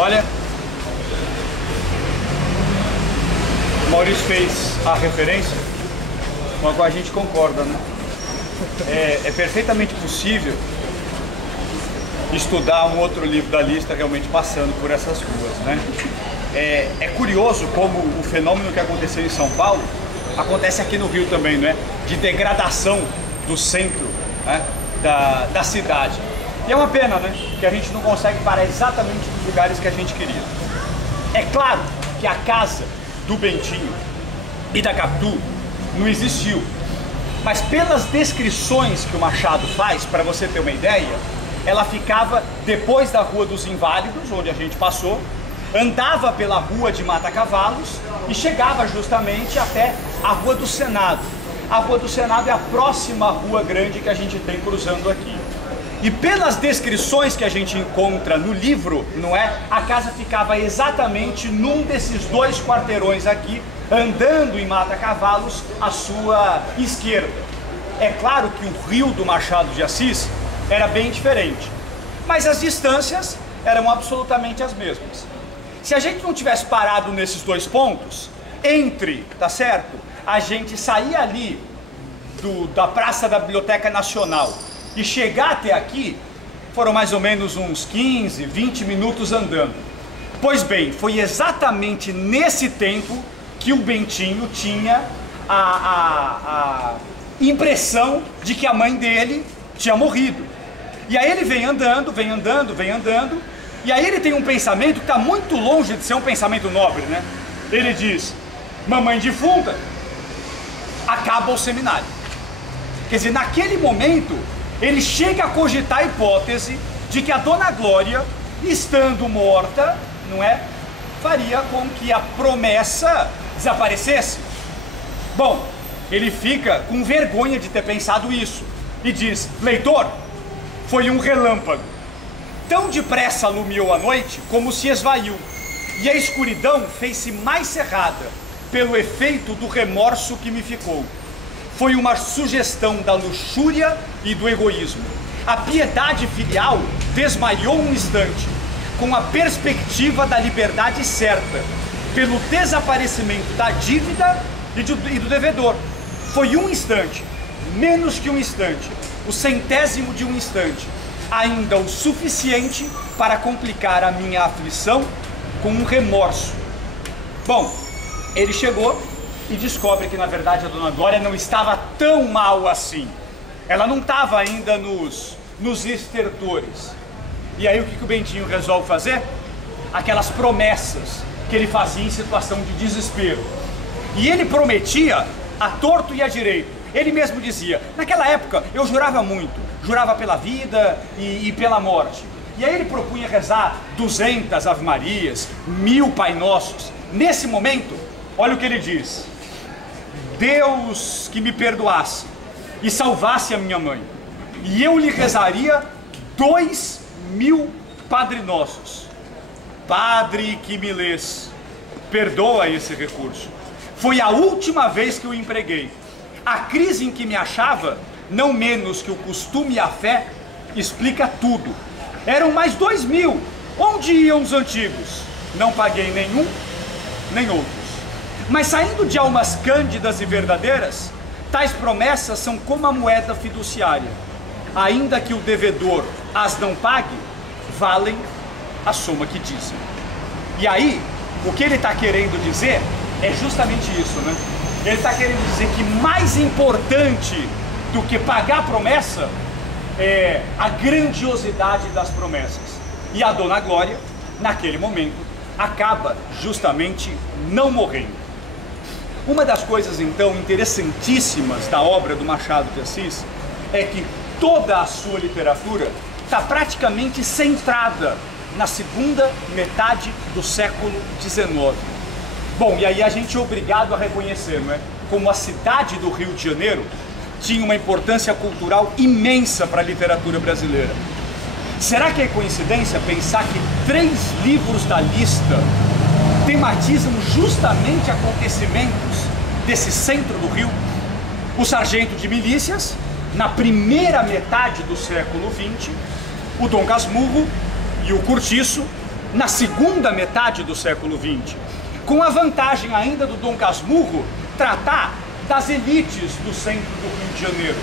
Olha, o Maurício fez a referência com a qual a gente concorda, né? É perfeitamente possível estudar um outro livro da lista realmente passando por essas ruas, né? É curioso como o fenômeno que aconteceu em São Paulo acontece aqui no Rio também, né? De degradação do centro, né? da cidade. E é uma pena, né? Que a gente não consegue parar exatamente nos lugares que a gente queria. É claro que a casa do Bentinho e da Capitu não existiu, mas pelas descrições que o Machado faz, para você ter uma ideia, ela ficava depois da Rua dos Inválidos, onde a gente passou, andava pela Rua de Mata-Cavalos e chegava justamente até a Rua do Senado. A Rua do Senado é a próxima rua grande que a gente tem cruzando aqui. E pelas descrições que a gente encontra no livro, não é? A casa ficava exatamente num desses dois quarteirões aqui, andando em Mata-Cavalos à sua esquerda. É claro que o Rio do Machado de Assis era bem diferente, mas as distâncias eram absolutamente as mesmas. Se a gente não tivesse parado nesses dois pontos, tá certo? A gente sair ali da Praça da Biblioteca Nacional e chegar até aqui, foram mais ou menos uns 15, 20 minutos andando. Pois bem, foi exatamente nesse tempo que o Bentinho tinha a impressão de que a mãe dele tinha morrido. E aí ele vem andando, e aí ele tem um pensamento que está muito longe de ser um pensamento nobre, né? Ele diz: mamãe defunta, acaba o seminário. Quer dizer, naquele momento, ele chega a cogitar a hipótese de que a Dona Glória, estando morta, não é, faria com que a promessa desaparecesse. Bom, ele fica com vergonha de ter pensado isso e diz: leitor, foi um relâmpago. Tão depressa alumiou a noite como se esvaiu, e a escuridão fez-se mais cerrada pelo efeito do remorso que me ficou. Foi uma sugestão da luxúria e do egoísmo. A piedade filial desmaiou um instante, com a perspectiva da liberdade certa, pelo desaparecimento da dívida e do devedor. Foi um instante, menos que um instante, o centésimo de um instante, ainda o suficiente para complicar a minha aflição com um remorso. Bom, ele chegou e descobre que na verdade a Dona Glória não estava tão mal assim. Ela não estava ainda nos estertores. E aí o que o Bentinho resolve fazer? Aquelas promessas que ele fazia em situação de desespero. E ele prometia a torto e a direito. Ele mesmo dizia: naquela época eu jurava muito, jurava pela vida e pela morte. E aí ele propunha rezar 200 Ave-Marias, 1000 Pai Nossos. Nesse momento, olha o que ele diz: Deus que me perdoasse e salvasse a minha mãe, e eu lhe rezaria 2000 Padre Nossos. Padre que me lês, perdoa esse recurso. Foi a última vez que o empreguei. A crise em que me achava, não menos que o costume e a fé, explica tudo. Eram mais 2000. Onde iam os antigos? Não paguei nenhum, nem outros. Mas saindo de almas cândidas e verdadeiras, tais promessas são como a moeda fiduciária. Ainda que o devedor as não pague, valem a soma que dizem. E aí, o que ele está querendo dizer é justamente isso, né? Ele está querendo dizer que mais importante do que pagar a promessa é a grandiosidade das promessas. E a Dona Glória, naquele momento, acaba justamente não morrendo. Uma das coisas, então, interessantíssimas da obra do Machado de Assis é que toda a sua literatura está praticamente centrada na segunda metade do século XIX. Bom, e aí a gente é obrigado a reconhecer, não é? Como a cidade do Rio de Janeiro tinha uma importância cultural imensa para a literatura brasileira. Será que é coincidência pensar que 3 livros da lista tematizam justamente acontecimentos desse centro do Rio? O Sargento de Milícias, na primeira metade do século XX, o Dom Casmurro e o Cortiço, na segunda metade do século XX, com a vantagem ainda do Dom Casmurro tratar das elites do centro do Rio de Janeiro.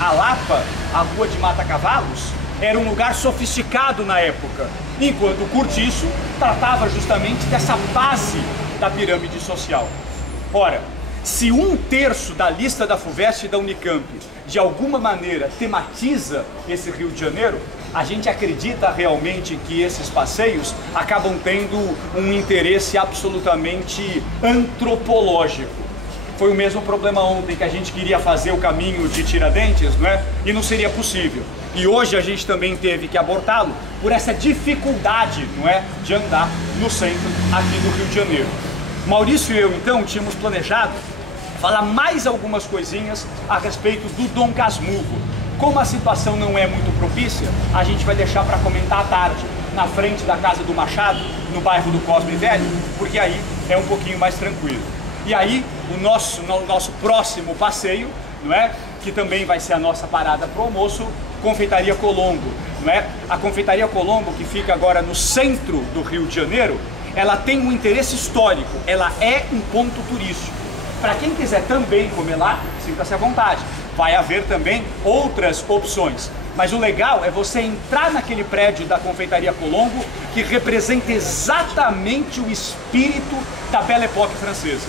A Lapa, a Rua de Mata Cavalos, era um lugar sofisticado na época, enquanto o Cortiço tratava justamente dessa base da pirâmide social. Ora, se 1/3 da lista da FUVEST e da Unicamp de alguma maneira tematiza esse Rio de Janeiro, a gente acredita realmente que esses passeios acabam tendo um interesse absolutamente antropológico. Foi o mesmo problema ontem, que a gente queria fazer o caminho de Tiradentes, não é? E não seria possível. E hoje a gente também teve que abortá-lo por essa dificuldade, não é, de andar no centro aqui do Rio de Janeiro. Maurício e eu, então, tínhamos planejado falar mais algumas coisinhas a respeito do Dom Casmurro. Como a situação não é muito propícia, a gente vai deixar para comentar à tarde, na frente da Casa do Machado, no bairro do Cosme Velho, porque aí é um pouquinho mais tranquilo. E aí, o nosso próximo passeio, não é? Que também vai ser a nossa parada para o almoço, Confeitaria Colombo, não é? A Confeitaria Colombo, que fica agora no centro do Rio de Janeiro, ela tem um interesse histórico, ela é um ponto turístico. Para quem quiser também comer lá, sinta-se à vontade. Vai haver também outras opções. Mas o legal é você entrar naquele prédio da Confeitaria Colombo, que representa exatamente o espírito da Belle Époque francesa.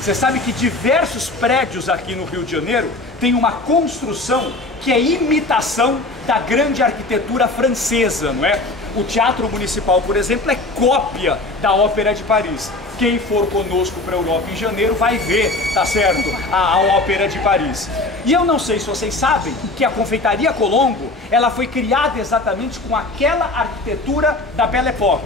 Você sabe que diversos prédios aqui no Rio de Janeiro têm uma construção que é imitação da grande arquitetura francesa, não é? O Teatro Municipal, por exemplo, é cópia da Ópera de Paris. Quem for conosco para a Europa em janeiro vai ver, tá certo, a Ópera de Paris. E eu não sei se vocês sabem que a Confeitaria Colombo, ela foi criada exatamente com aquela arquitetura da Belle Époque.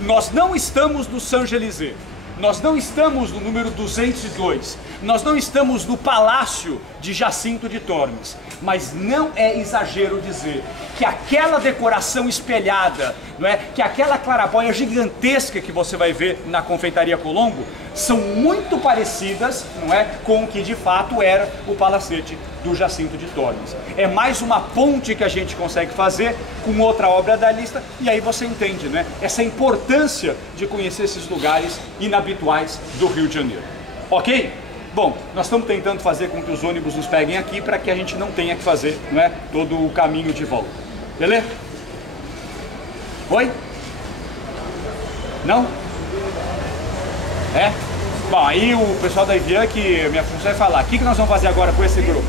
Nós não estamos no Champs-Élysées. Nós não estamos no número 202, nós não estamos no Palácio de Jacinto de Tormes, mas não é exagero dizer que aquela decoração espelhada, não é? Que aquela claraboia gigantesca que você vai ver na Confeitaria Colombo são muito parecidas, não é, com o que de fato era o palacete do Jacinto de Tormes. É mais uma ponte que a gente consegue fazer com outra obra da lista, e aí você entende, né, essa importância de conhecer esses lugares inabituais do Rio de Janeiro. Ok? Bom, nós estamos tentando fazer com que os ônibus nos peguem aqui para que a gente não tenha que fazer, não é, todo o caminho de volta. Beleza? Oi? Não? É? Bom, aí o pessoal da Evian, que minha função é falar, o que nós vamos fazer agora com esse grupo?